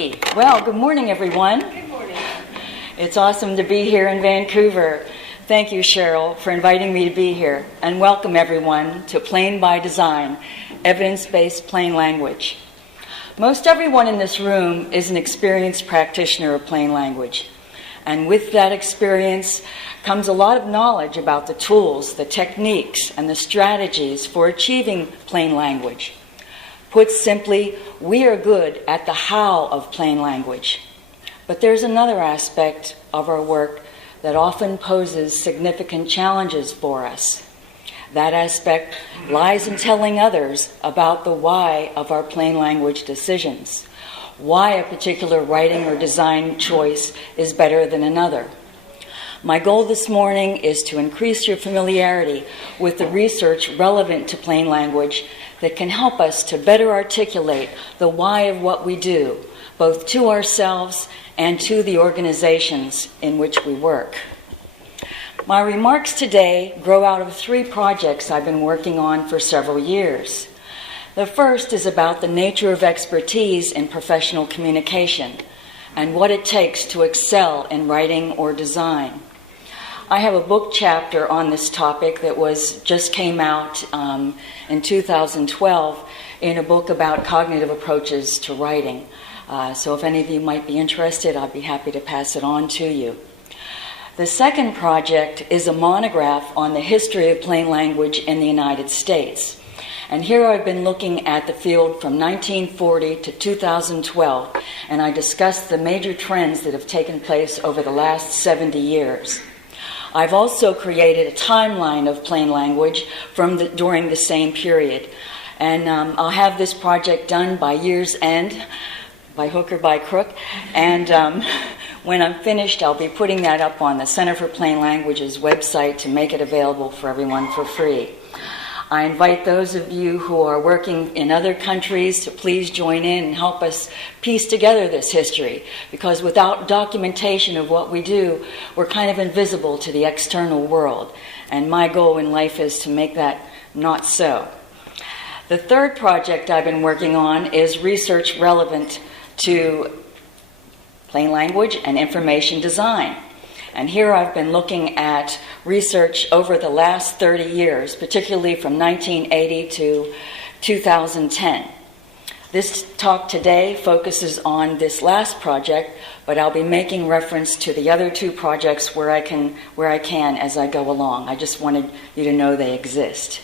Well, good morning, everyone. Good morning. It's awesome to be here in Vancouver. Thank you, Cheryl, for inviting me to be here. And welcome, everyone, to Plain by Design, evidence-based plain language. Most everyone in this room is an experienced practitioner of plain language. And with that experience comes a lot of knowledge about the tools, the techniques, and the strategies for achieving plain language. Put simply, we are good at the how of plain language. But there's another aspect of our work that often poses significant challenges for us. That aspect lies in telling others about the why of our plain language decisions, why a particular writing or design choice is better than another. My goal this morning is to increase your familiarity with the research relevant to plain language that can help us to better articulate the why of what we do, both to ourselves and to the organizations in which we work. My remarks today grow out of 3 projects I've been working on for several years. The first is about the nature of expertise in professional communication and what it takes to excel in writing or design. I have a book chapter on this topic that just came out in 2012 in a book about cognitive approaches to writing. So if any of you might be interested, I'd be happy to pass it on to you. The second project is a monograph on the history of plain language in the United States. And here I've been looking at the field from 1940 to 2012, and I discussed the major trends that have taken place over the last 70 years. I've also created a timeline of plain language during the same period. And I'll have this project done by year's end, by hook or by crook. And when I'm finished, I'll be putting that up on the Center for Plain Language's website to make it available for everyone for free. I invite those of you who are working in other countries to please join in and help us piece together this history, because without documentation of what we do, we're kind of invisible to the external world. And my goal in life is to make that not so. The third project I've been working on is research relevant to plain language and information design. And here I've been looking at research over the last 30 years, particularly from 1980 to 2010. This talk today focuses on this last project, but I'll be making reference to the other 2 projects where I can as I go along. I just wanted you to know they exist.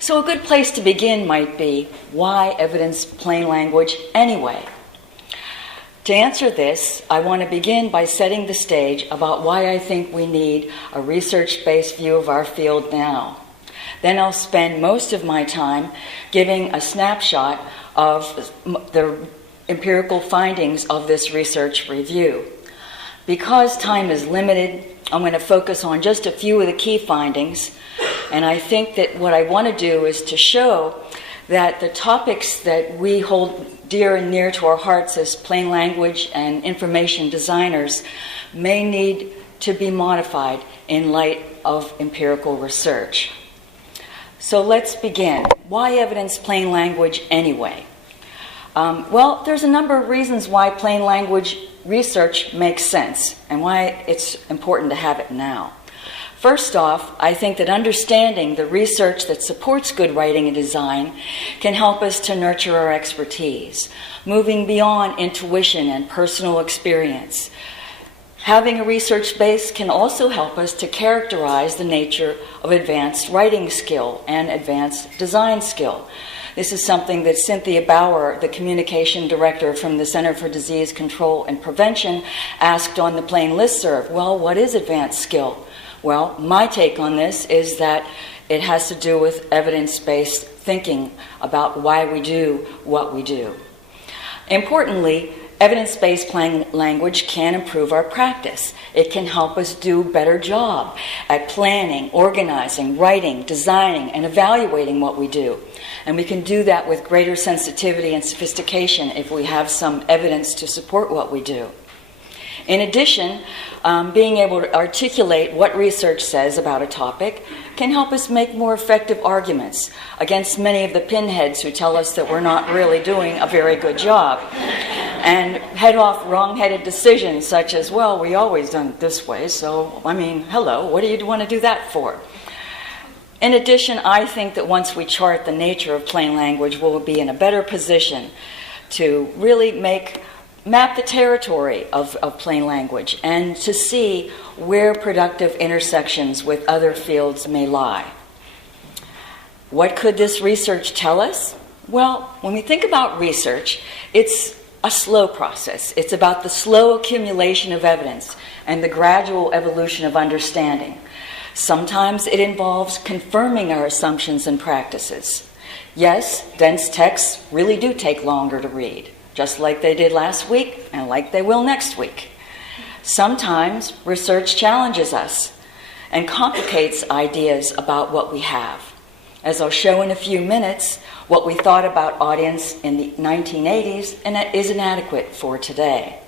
So a good place to begin might be, why evidence plain language anyway? To answer this, I want to begin by setting the stage about why I think we need a research-based view of our field now. Then I'll spend most of my time giving a snapshot of the empirical findings of this research review. Because time is limited, I'm going to focus on just a few of the key findings, and I think that what I want to do is to show that the topics that we hold dear and near to our hearts as plain language and information designers may need to be modified in light of empirical research. So let's begin. Why evidence plain language anyway? Well, there's a number of reasons why plain language research makes sense and why it's important to have it now. First off, I think that understanding the research that supports good writing and design can help us to nurture our expertise, moving beyond intuition and personal experience. Having a research base can also help us to characterize the nature of advanced writing skill and advanced design skill. This is something that Cynthia Bauer, the communication director from the Center for Disease Control and Prevention, asked on the PLAIN listserv. Well, what is advanced skill? Well, my take on this is that it has to do with evidence-based thinking about why we do what we do. Importantly, evidence-based plain language can improve our practice. It can help us do a better job at planning, organizing, writing, designing, and evaluating what we do. And we can do that with greater sensitivity and sophistication if we have some evidence to support what we do. In addition, being able to articulate what research says about a topic can help us make more effective arguments against many of the pinheads who tell us that we're not really doing a very good job. and head off wrong-headed decisions such as, well, we always done it this way, so, I mean, hello, what do you want to do that for? In addition, I think that once we chart the nature of plain language, we'll be in a better position to really map the territory of plain language and to see where productive intersections with other fields may lie. What could this research tell us? Well, when we think about research, it's a slow process. It's about the slow accumulation of evidence and the gradual evolution of understanding. Sometimes it involves confirming our assumptions and practices. Yes, dense texts really do take longer to read, just like they did last week and like they will next week. Sometimes research challenges us and complicates ideas about what we have. As I'll show in a few minutes, what we thought about audience in the 1980s is inadequate for today.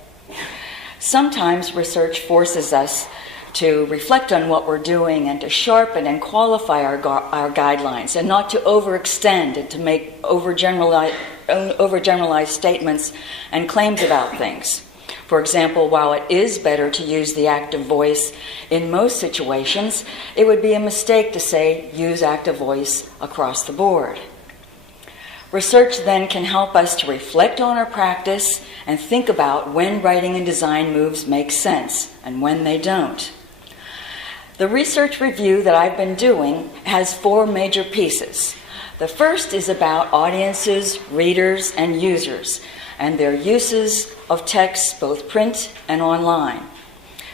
Sometimes research forces us to reflect on what we're doing and to sharpen and qualify our guidelines and not to overextend and to make overgeneralized statements and claims about things. For example, while it is better to use the active voice in most situations, it would be a mistake to say use active voice across the board. Research then can help us to reflect on our practice and think about when writing and design moves make sense and when they don't. The research review that I've been doing has 4 major pieces. The first is about audiences, readers, and users, and their uses of text, both print and online.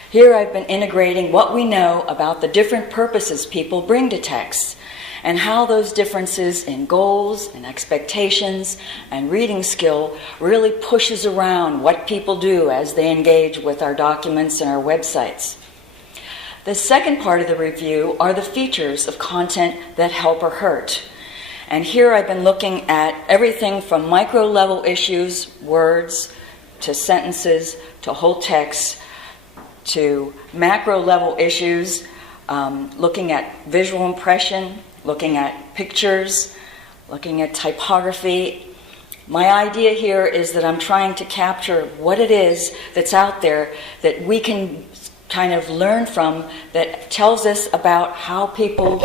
Here I've been integrating what we know about the different purposes people bring to texts and how those differences in goals and expectations and reading skill really pushes around what people do as they engage with our documents and our websites. The second part of the review are the features of content that help or hurt. And here I've been looking at everything from micro-level issues, words, to sentences, to whole text, to macro-level issues, looking at visual impression, looking at pictures, looking at typography. My idea here is that I'm trying to capture what it is that's out there that we can kind of learn from that tells us about how people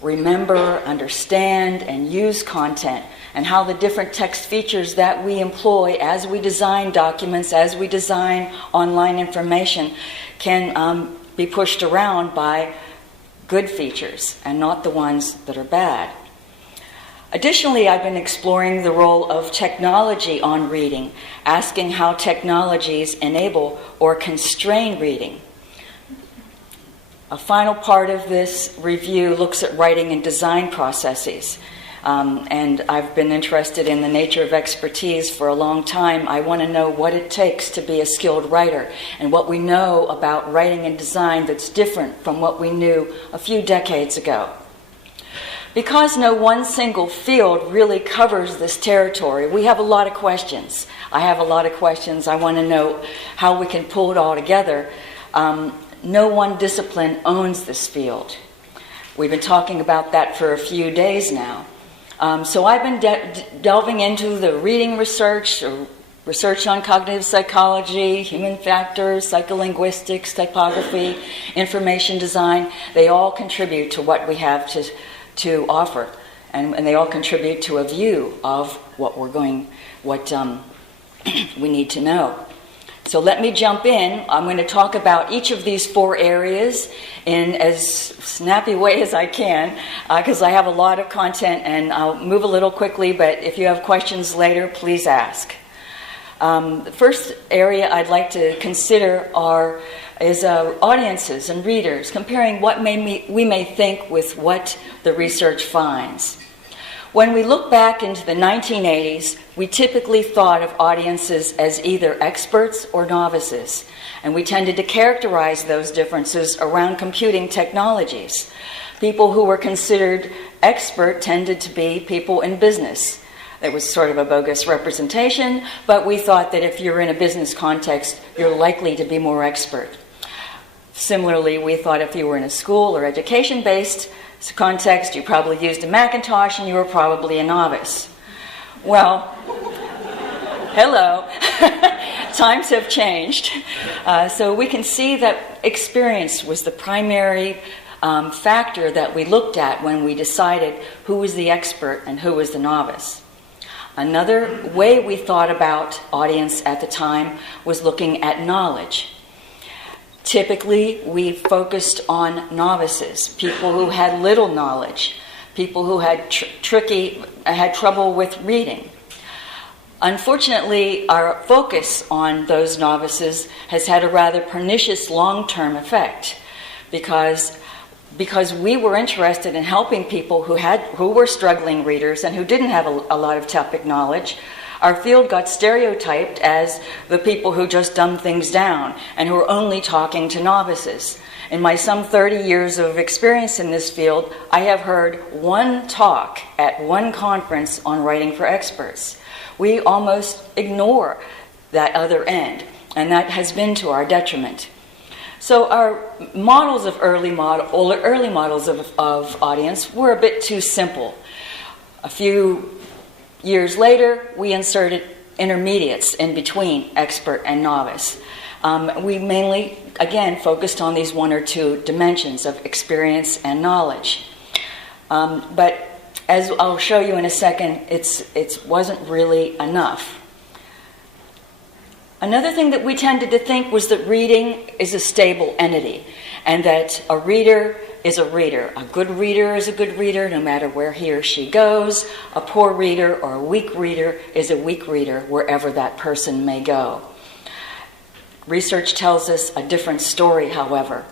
remember, understand, and use content, and how the different text features that we employ as we design documents, as we design online information, can be pushed around by good features and not the ones that are bad. Additionally, I've been exploring the role of technology on reading, asking how technologies enable or constrain reading. A final part of this review looks at writing and design processes. And I've been interested in the nature of expertise for a long time. I want to know what it takes to be a skilled writer and what we know about writing and design that's different from what we knew a few decades ago. Because no one single field really covers this territory, we have a lot of questions. I have a lot of questions. I want to know how we can pull it all together. No one discipline owns this field. We've been talking about that for a few days now. So I've been delving into the reading research, or research on cognitive psychology, human factors, psycholinguistics, typography, information design. They all contribute to what we have to offer, and they all contribute to a view of what we need to know. So let me jump in. I'm going to talk about each of these 4 areas in as snappy way as I can, because I have a lot of content and I'll move a little quickly, but if you have questions later, please ask. The first area I'd like to consider is audiences and readers, comparing what we may think with what the research finds. When we look back into the 1980s, we typically thought of audiences as either experts or novices, and we tended to characterize those differences around computing technologies. People who were considered expert tended to be people in business. It was sort of a bogus representation, but we thought that if you're in a business context, you're likely to be more expert. Similarly, we thought if you were in a school or education-based context, you probably used a Macintosh and you were probably a novice. Well, hello. times have changed. So we can see that experience was the primary factor that we looked at when we decided who was the expert and who was the novice. Another way we thought about audience at the time was looking at knowledge. Typically, we focused on novices, people who had little knowledge, people who had had trouble with reading. Unfortunately, our focus on those novices has had a rather pernicious long-term effect because we were interested in helping people who were struggling readers and who didn't have a lot of topic knowledge. Our field got stereotyped as the people who just dumb things down and who are only talking to novices. In my some 30 years of experience in this field, I have heard one talk at one conference on writing for experts. We almost ignore that other end, and that has been to our detriment. So our models of early models of audience were a bit too simple. A few years later, we inserted intermediates in between expert and novice. We mainly, again, focused on these one or two dimensions of experience and knowledge. But as I'll show you in a second, it wasn't really enough. Another thing that we tended to think was that reading is a stable entity, and that a reader is a reader. A good reader is a good reader no matter where he or she goes. A poor reader or a weak reader is a weak reader wherever that person may go. Research tells us a different story, however.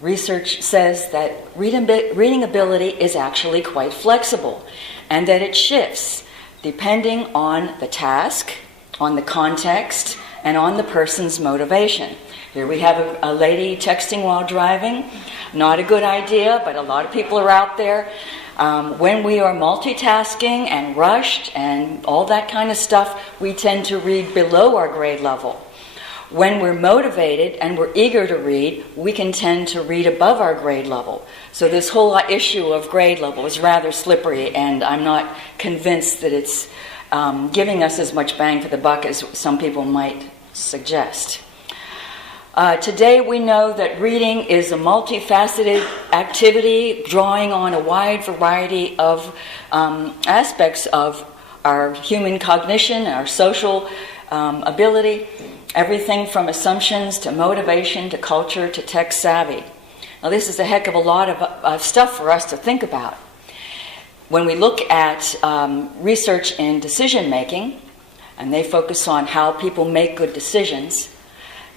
Research says that reading ability is actually quite flexible, and that it shifts depending on the task, on the context, and on the person's motivation. Here we have a lady texting while driving. Not a good idea, but a lot of people are out there. When we are multitasking and rushed and all that kind of stuff, we tend to read below our grade level. When we're motivated and we're eager to read, we can tend to read above our grade level. So this whole issue of grade level is rather slippery, and I'm not convinced that it's giving us as much bang for the buck as some people might suggest. Today we know that reading is a multifaceted activity drawing on a wide variety of aspects of our human cognition, our social ability, everything from assumptions to motivation to culture to tech savvy. Now this is a heck of a lot of stuff for us to think about. When we look at research in decision making, and they focus on how people make good decisions,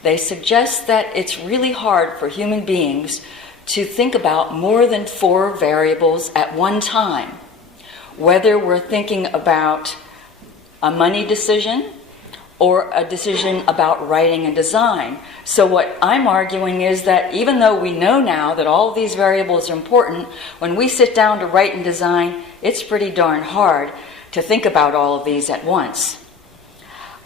they suggest that it's really hard for human beings to think about more than 4 variables at one time. Whether we're thinking about a money decision or a decision about writing and design. So what I'm arguing is that even though we know now that all of these variables are important, when we sit down to write and design, it's pretty darn hard to think about all of these at once.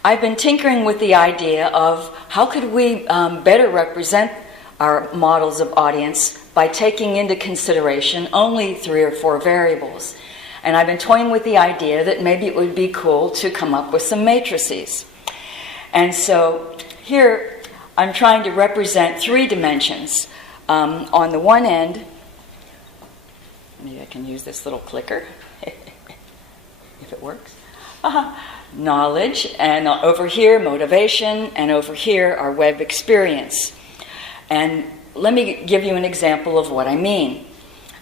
I've been tinkering with the idea of how could we better represent our models of audience by taking into consideration only 3 or 4 variables. And I've been toying with the idea that maybe it would be cool to come up with some matrices. And so here I'm trying to represent 3 dimensions. On the one end, maybe I can use this little clicker, if it works. Knowledge, and over here motivation, and over here our web experience. And let me give you an example of what I mean.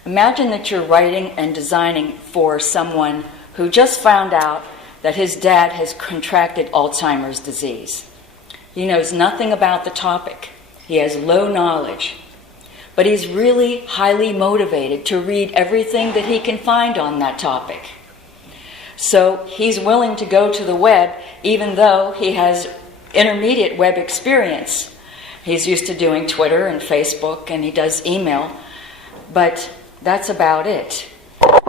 Imagine that you're writing and designing for someone who just found out that his dad has contracted Alzheimer's disease. He knows nothing about the topic. He has low knowledge. But he's really highly motivated to read everything that he can find on that topic. So he's willing to go to the web even though he has intermediate web experience. He's used to doing Twitter and Facebook, and he does email, but that's about it.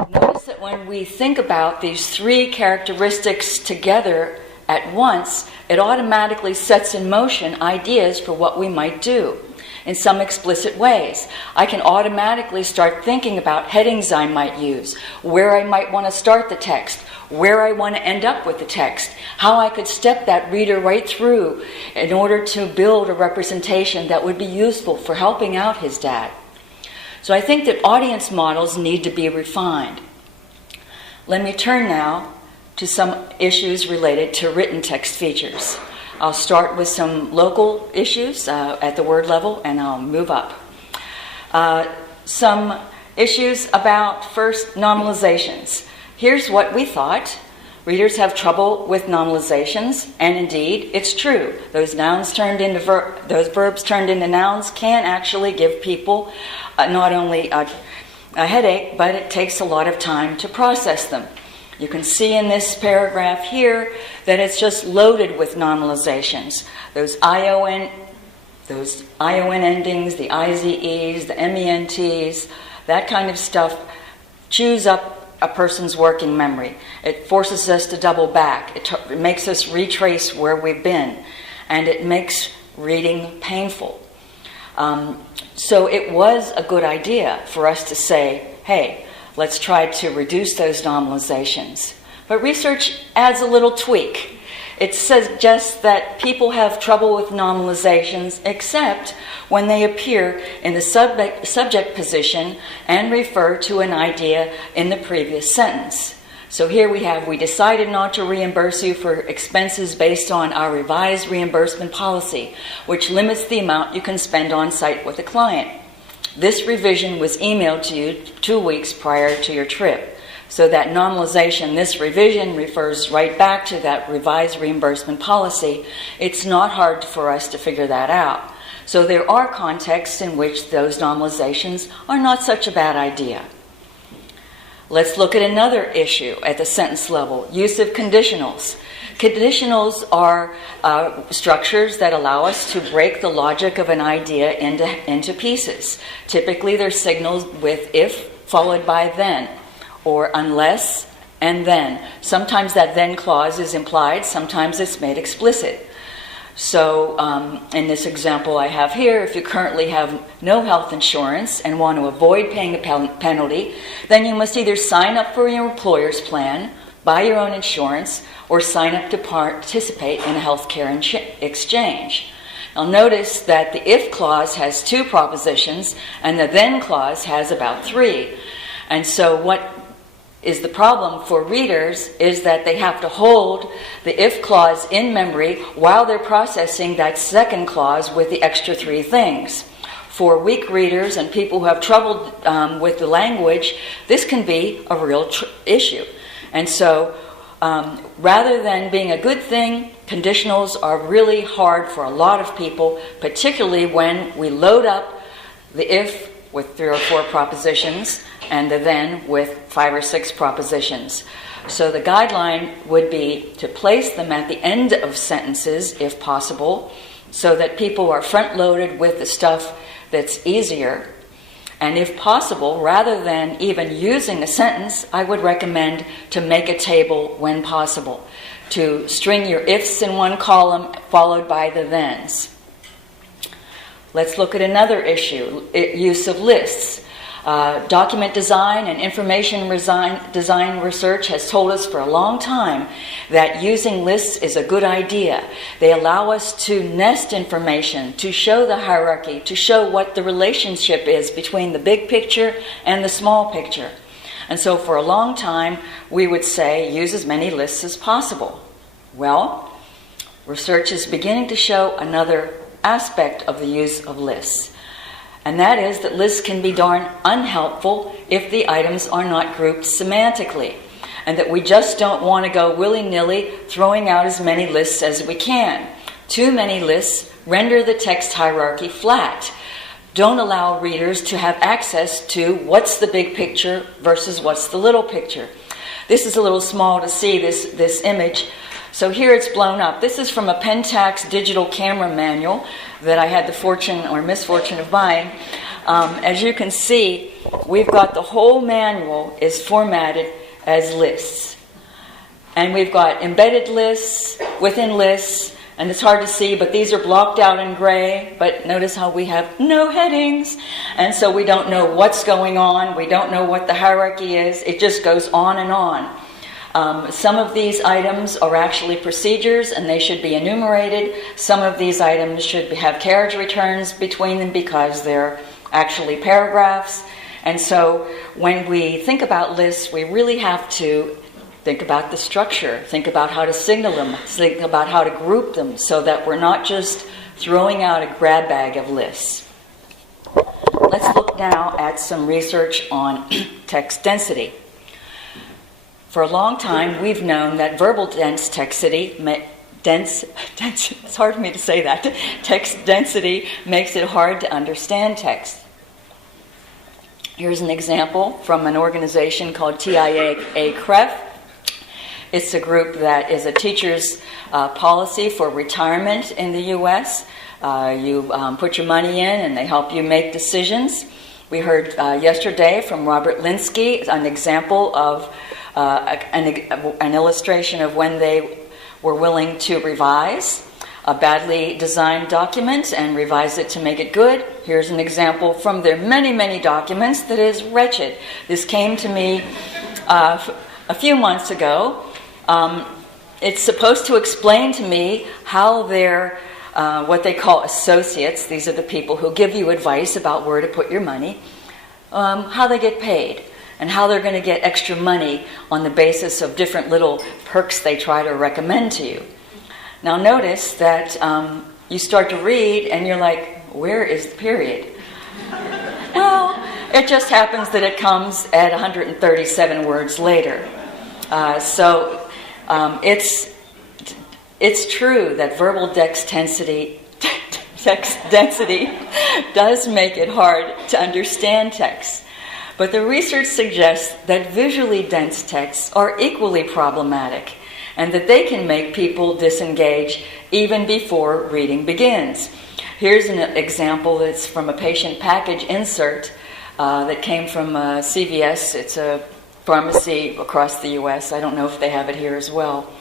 Notice that when we think about these 3 characteristics together at once, it automatically sets in motion ideas for what we might do in some explicit ways. I can automatically start thinking about headings I might use, where I might want to start the text, where I want to end up with the text, how I could step that reader right through in order to build a representation that would be useful for helping out his dad. So I think that audience models need to be refined. Let me turn now to some issues related to written text features. I'll start with some local issues at the word level, and I'll move up. Some issues about, first, nominalizations. Here's what we thought. Readers have trouble with nominalizations, and indeed, it's true. Those verbs turned into nouns can actually give people not only a headache, but it takes a lot of time to process them. You can see in this paragraph here that it's just loaded with nominalizations. Those ION endings, the IZEs, the MENTs, that kind of stuff chews up a person's working memory. It forces us to double back. It makes us retrace where we've been, and it makes reading painful. So it was a good idea for us to say, hey, let's try to reduce those nominalizations. But research adds a little tweak. It suggests that people have trouble with nominalizations except when they appear in the subject position and refer to an idea in the previous sentence. So here we decided not to reimburse you for expenses based on our revised reimbursement policy, which limits the amount you can spend on site with a client. This revision was emailed to you 2 weeks prior to your trip. So that nominalization, this revision, refers right back to that revised reimbursement policy. It's not hard for us to figure that out. So there are contexts in which those nominalizations are not such a bad idea. Let's look at another issue at the sentence level, use of conditionals. Conditionals are structures that allow us to break the logic of an idea into pieces. Typically, they're signaled with if followed by then, or unless and then. Sometimes that then clause is implied, sometimes it's made explicit. So in this example I have here, if you currently have no health insurance and want to avoid paying a penalty, then you must either sign up for your employer's plan, buy your own insurance, or sign up to participate in a healthcare exchange. Now notice that the if clause has 2 propositions and the then clause has about 3. And so what is the problem for readers is that they have to hold the if clause in memory while they're processing that second clause with the extra 3 things. For weak readers and people who have trouble with the language, this can be a real issue. And so rather than being a good thing, conditionals are really hard for a lot of people, particularly when we load up the if with 3 or 4 propositions and the then with 5 or 6 propositions. So the guideline would be to place them at the end of sentences, if possible, so that people are front-loaded with the stuff that's easier. And if possible, rather than even using a sentence, I would recommend to make a table when possible, to string your ifs in one column followed by the thens. Let's look at another issue, use of lists. Document design and information design research has told us for a long time that using lists is a good idea. They allow us to nest information, to show the hierarchy, to show what the relationship is between the big picture and the small picture. And so for a long time, we would say use as many lists as possible. Well, research is beginning to show another aspect of the use of lists. And that is that lists can be darn unhelpful if the items are not grouped semantically, and that we just don't want to go willy-nilly throwing out as many lists as we can. Too many lists render the text hierarchy flat. Don't allow readers to have access to what's the big picture versus what's the little picture. This is a little small to see, this image. So here it's blown up. This is from a Pentax digital camera manual that I had the fortune or misfortune of buying. As you can see, we've got the whole manual is formatted as lists. And we've got embedded lists within lists, and it's hard to see, but these are blocked out in gray. But notice how we have no headings, and so we don't know what's going on. We don't know what the hierarchy is. It just goes on and on. Some of these items are actually procedures and they should be enumerated. Some of these items should have carriage returns between them because they're actually paragraphs. And so when we think about lists, we really have to think about the structure, think about how to signal them, think about how to group them so that we're not just throwing out a grab bag of lists. Let's look now at some research on text density. For a long time, we've known that verbal text density makes it hard to understand text. Here's an example from an organization called TIA-CREF. It's a group that is a teacher's policy for retirement in the U.S. You put your money in and they help you make decisions. We heard yesterday from Robert Linsky an example of an illustration of when they were willing to revise a badly designed document and revise it to make it good. Here's an example from their many, many documents that is wretched. This came to me a few months ago. It's supposed to explain to me how their what they call associates, these are the people who give you advice about where to put your money, how they get paid and how they're going to get extra money on the basis of different little perks they try to recommend to you. Now notice that you start to read and you're like, where is the period? Well, it just happens that it comes at 137 words later. So it's true that verbal text density does make it hard to understand text. But the research suggests that visually dense texts are equally problematic and that they can make people disengage even before reading begins. Here's an example that's from a patient package insert that came from CVS. It's a pharmacy across the U.S. I don't know if they have it here as well.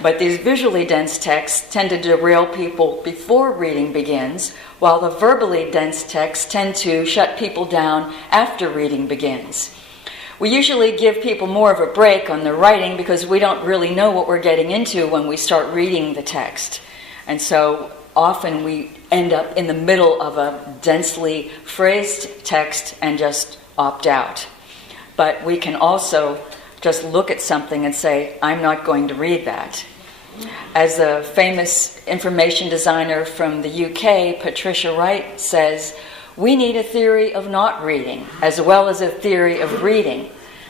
But these visually dense texts tend to derail people before reading begins, while the verbally dense texts tend to shut people down after reading begins. We usually give people more of a break on their writing because we don't really know what we're getting into when we start reading the text. And so often we end up in the middle of a densely phrased text and just opt out. But we can also just look at something and say, I'm not going to read that. As a famous information designer from the UK, Patricia Wright, says, we need a theory of not reading as well as a theory of reading.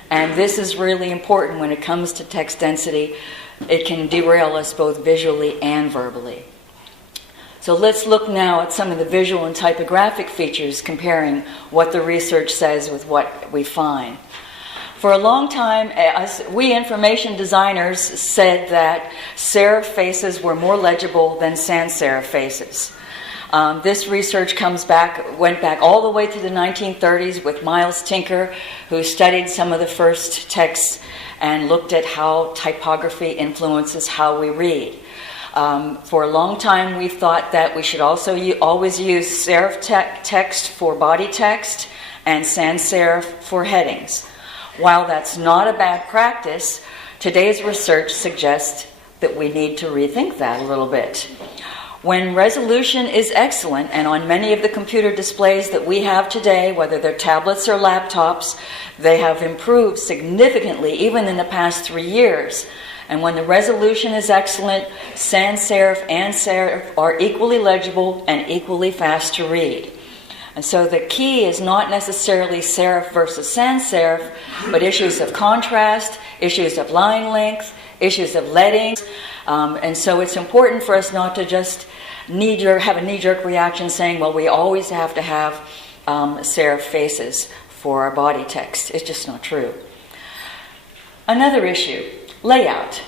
And this is really important when it comes to text density. It can derail us both visually and verbally. So let's look now at some of the visual and typographic features, comparing what the research says with what we find. For a long time, we information designers said that serif faces were more legible than sans serif faces. This research went back all the way to the 1930s with Miles Tinker, who studied some of the first texts and looked at how typography influences how we read. For a long time, we thought that we should also always use serif text for body text and sans serif for headings. While that's not a bad practice, today's research suggests that we need to rethink that a little bit. When resolution is excellent, and on many of the computer displays that we have today, whether they're tablets or laptops, they have improved significantly even in the past 3 years. And when the resolution is excellent, sans serif and serif are equally legible and equally fast to read. And so the key is not necessarily serif versus sans serif, but issues of contrast, issues of line length, issues of leading. And so it's important for us not to just have a knee-jerk reaction saying, well, we always have to have serif faces for our body text. It's just not true. Another issue, layout.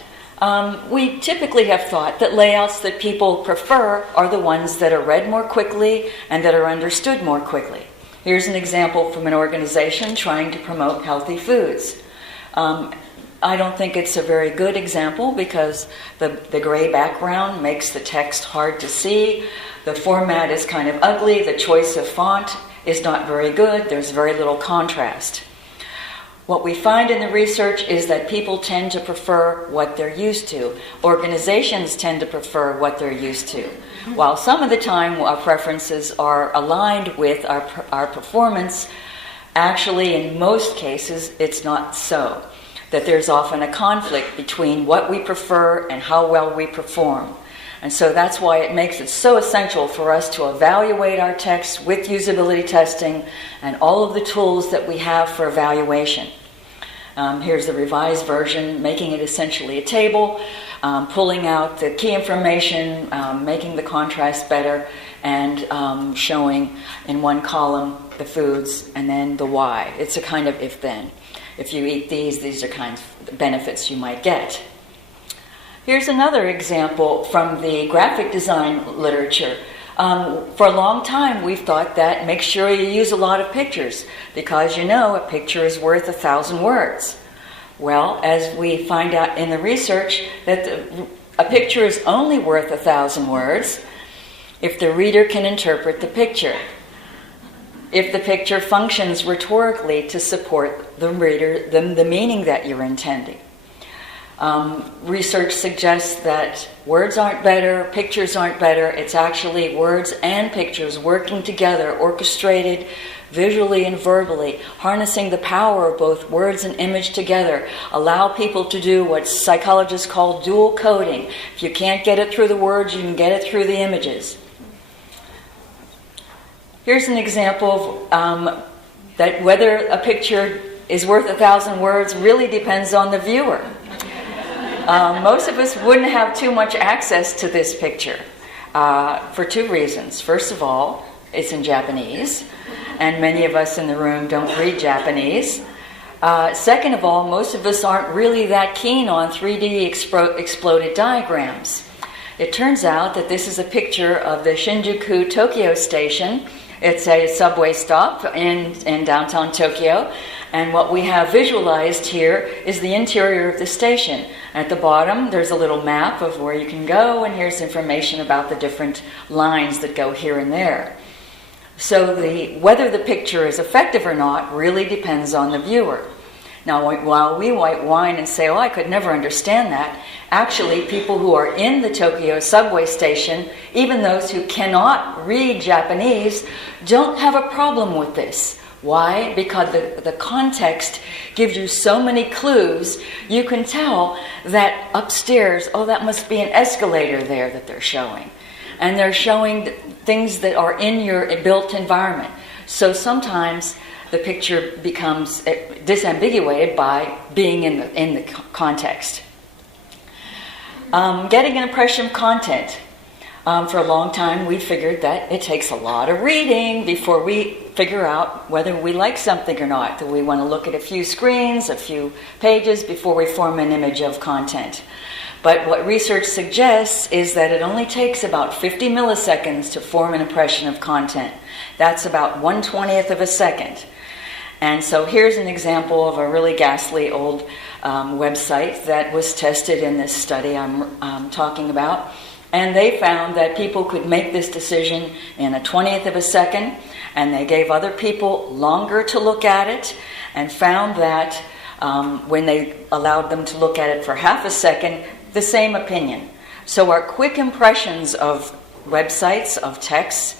We typically have thought that layouts that people prefer are the ones that are read more quickly and that are understood more quickly. Here's an example from an organization trying to promote healthy foods. I don't think it's a very good example because the gray background makes the text hard to see. The format is kind of ugly. The choice of font is not very good. There's very little contrast. What we find in the research is that people tend to prefer what they're used to. Organizations tend to prefer what they're used to. While some of the time our preferences are aligned with our performance, actually in most cases it's not so. That there's often a conflict between what we prefer and how well we perform. And so that's why it makes it so essential for us to evaluate our text with usability testing and all of the tools that we have for evaluation. Here's the revised version, making it essentially a table, pulling out the key information, making the contrast better, and showing in one column the foods and then the why. It's a kind of if-then. If you eat these are kinds of benefits you might get. Here's another example from the graphic design literature. For a long time, we've thought that make sure you use a lot of pictures because you know a picture is worth 1,000 words. Well, as we find out in the research, that a picture is only worth 1,000 words if the reader can interpret the picture. If the picture functions rhetorically to support the reader, the meaning that you're intending. Research suggests that words aren't better, pictures aren't better. It's actually words and pictures working together, orchestrated visually and verbally, harnessing the power of both words and image together. Allow people to do what psychologists call dual coding. If you can't get it through the words, you can get it through the images. Here's an example of that whether a picture is worth 1,000 words really depends on the viewer. Most of us wouldn't have too much access to this picture for two reasons. First of all, it's in Japanese, and many of us in the room don't read Japanese. Second of all, most of us aren't really that keen on 3D exploded diagrams. It turns out that this is a picture of the Shinjuku Tokyo station. It's a subway stop in downtown Tokyo. And what we have visualized here is the interior of the station. At the bottom, there's a little map of where you can go, and here's information about the different lines that go here and there. So whether the picture is effective or not really depends on the viewer. Now, while we might whine and say, oh, I could never understand that, actually, people who are in the Tokyo subway station, even those who cannot read Japanese, don't have a problem with this. Why? Because the context gives you so many clues, you can tell that upstairs, oh, that must be an escalator there that they're showing. And they're showing things that are in your built environment. So sometimes the picture becomes disambiguated by being in the context. Getting an impression of content. For a long time, we figured that it takes a lot of reading before we figure out whether we like something or not, that we want to look at a few screens, a few pages before we form an image of content. But what research suggests is that it only takes about 50 milliseconds to form an impression of content. That's about 1/20th of a second. And so here's an example of a really ghastly old website that was tested in this study I'm talking about. And they found that people could make this decision in 1/20th of a second, and they gave other people longer to look at it, and found that when they allowed them to look at it for half a second, the same opinion. So our quick impressions of websites, of texts,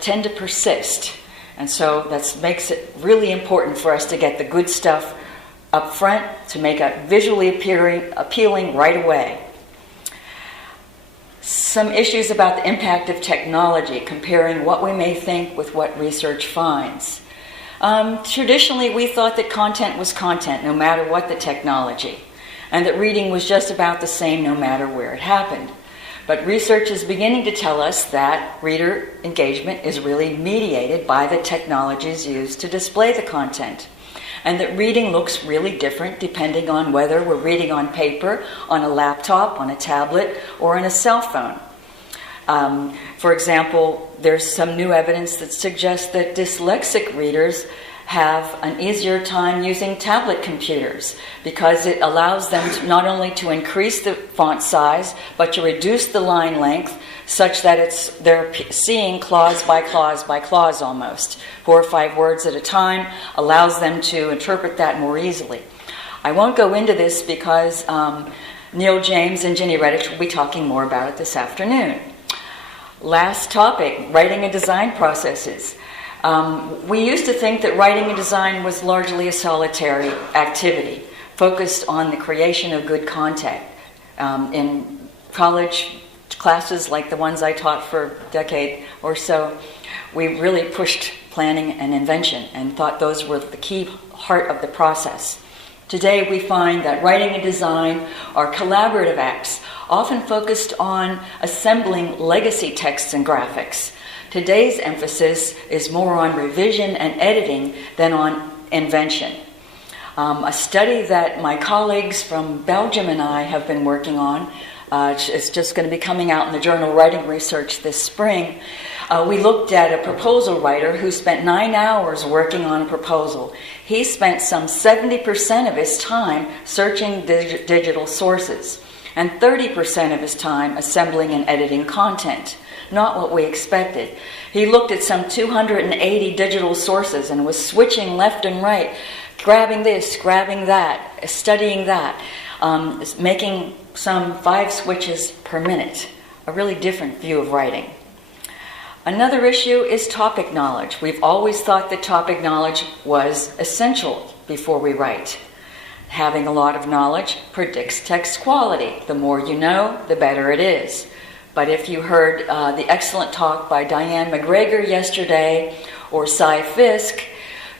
tend to persist. And so that makes it really important for us to get the good stuff up front, to make it visually appealing right away. Some issues about the impact of technology, comparing what we may think with what research finds. Traditionally, we thought that content was content, no matter what the technology, and that reading was just about the same no matter where it happened. But research is beginning to tell us that reader engagement is really mediated by the technologies used to display the content, and that reading looks really different depending on whether we're reading on paper, on a laptop, on a tablet, or on a cell phone. For example, there's some new evidence that suggests that dyslexic readers have an easier time using tablet computers because it allows them to not only to increase the font size, but to reduce the line length such that they're seeing clause by clause by clause almost. 4 or 5 words at a time allows them to interpret that more easily. I won't go into this because Neil James and Ginny Redditch will be talking more about it this afternoon. Last topic, writing and design processes. We used to think that writing and design was largely a solitary activity, focused on the creation of good content. In college classes like the ones I taught for a decade or so, we really pushed planning and invention and thought those were the key heart of the process. Today we find that writing and design are collaborative acts, often focused on assembling legacy texts and graphics. Today's emphasis is more on revision and editing than on invention. A study that my colleagues from Belgium and I have been working on, it's just going to be coming out in the journal Writing Research this spring. We looked at a proposal writer who spent 9 hours working on a proposal. He spent some 70% of his time searching digital sources and 30% of his time assembling and editing content. Not what we expected. He looked at some 280 digital sources and was switching left and right, grabbing this, grabbing that, studying that, making some 5 switches per minute. A really different view of writing. Another issue is topic knowledge. We've always thought that topic knowledge was essential before we write. Having a lot of knowledge predicts text quality. The more you know, the better it is. But if you heard the excellent talk by Diane McGregor yesterday or Cy Fisk,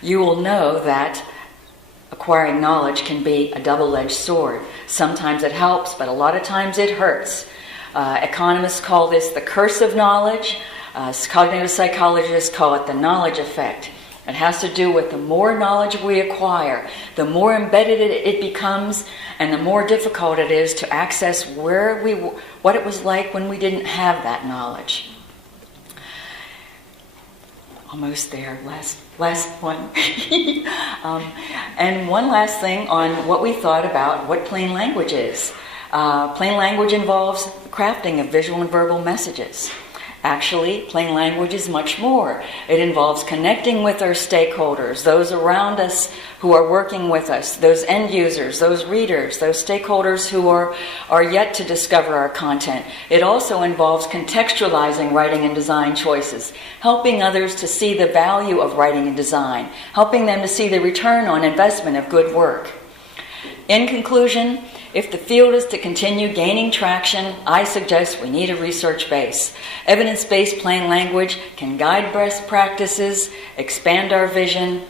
you will know that acquiring knowledge can be a double-edged sword. Sometimes it helps, but a lot of times it hurts. Economists call this the curse of knowledge. Cognitive psychologists call it the knowledge effect. It has to do with the more knowledge we acquire, the more embedded it becomes, and the more difficult it is to access what it was like when we didn't have that knowledge. Almost there, last one. And one last thing on what we thought about what plain language is. Plain language involves crafting of visual and verbal messages. Actually, plain language is much more. It involves connecting with our stakeholders, those around us who are working with us, those end users, those readers, those stakeholders who are yet to discover our content. It also involves contextualizing writing and design choices, helping others to see the value of writing and design, helping them to see the return on investment of good work. In conclusion, if the field is to continue gaining traction, I suggest we need a research base. Evidence-based plain language can guide best practices, expand our vision,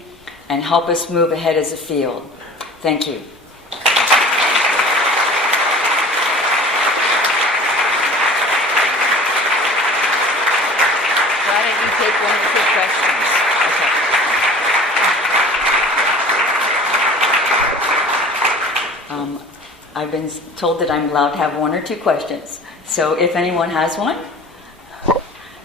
and help us move ahead as a field. Thank you. Why don't you take one or two questions? Okay. I've been told that I'm allowed to have 1 or 2 questions. So if anyone has one?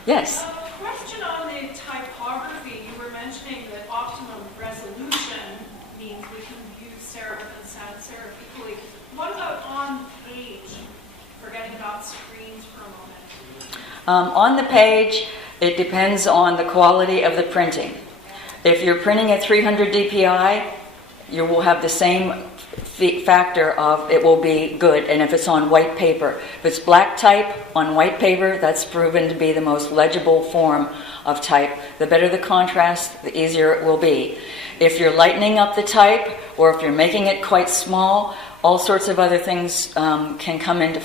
Yes? Question on the typography. You were mentioning that optimum resolution means we can use serif and sans serif equally. What about on page? Forgetting about screens for a moment. On the page, it depends on the quality of the printing. If you're printing at 300 dpi, you will have the same factor of it will be good, and if it's on white paper. If it's black type on white paper, that's proven to be the most legible form of type. The better the contrast, the easier it will be. If you're lightening up the type, or if you're making it quite small, all sorts of other things can come into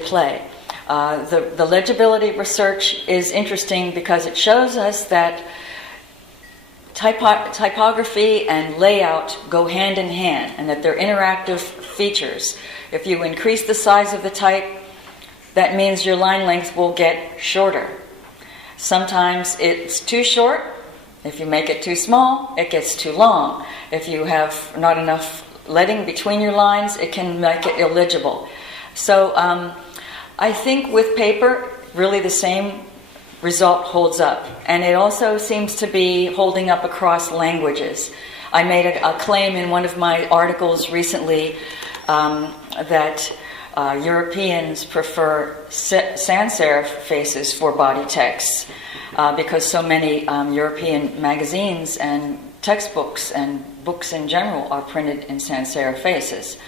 play. The legibility research is interesting because it shows us that typography and layout go hand in hand, and that they're interactive features. If you increase the size of the type, that means your line length will get shorter. Sometimes it's too short. If you make it too small, it gets too long. If you have not enough leading between your lines, it can make it illegible. So I think with paper, really the same result holds up, and it also seems to be holding up across languages. I made a claim in one of my articles recently that Europeans prefer sans serif faces for body texts because so many European magazines and textbooks and books in general are printed in sans serif faces.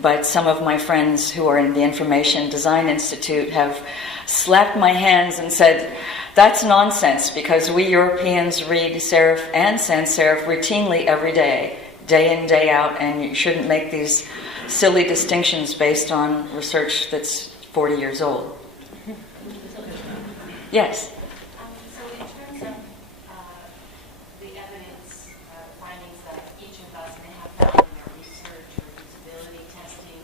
But some of my friends who are in the Information Design Institute have slapped my hands and said, that's nonsense, because we Europeans read serif and sans serif routinely every day, day in, day out, and you shouldn't make these silly distinctions based on research that's 40 years old. Yes? So in terms of the evidence findings that each of us may have found in our research or usability testing,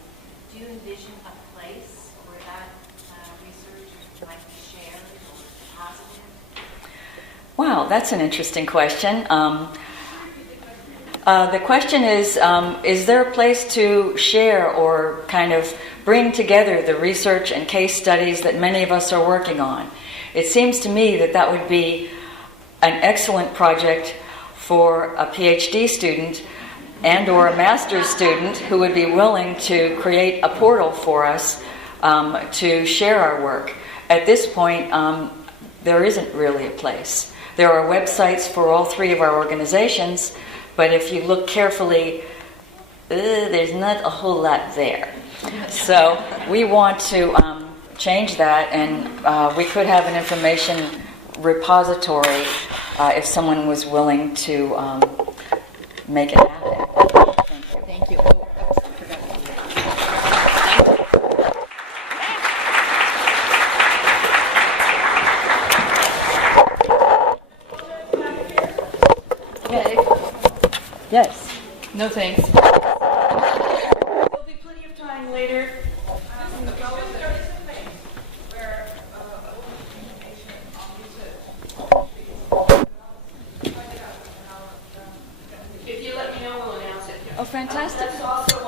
do you envision a place where that research might be shared or positive? Wow, that's an interesting question. The question is there a place to share or kind of bring together the research and case studies that many of us are working on? It seems to me that that would be an excellent project for a Ph.D. student and or a master's student who would be willing to create a portal for us to share our work. At this point, there isn't really a place. There are websites for all three of our organizations, but if you look carefully, there's not a whole lot there. So we want to change that, and we could have an information repository if someone was willing to make it happen. Thank you. Oh, I forgot. Okay. Yes. No thanks. There'll be plenty of time later. Oh, fantastic. There's also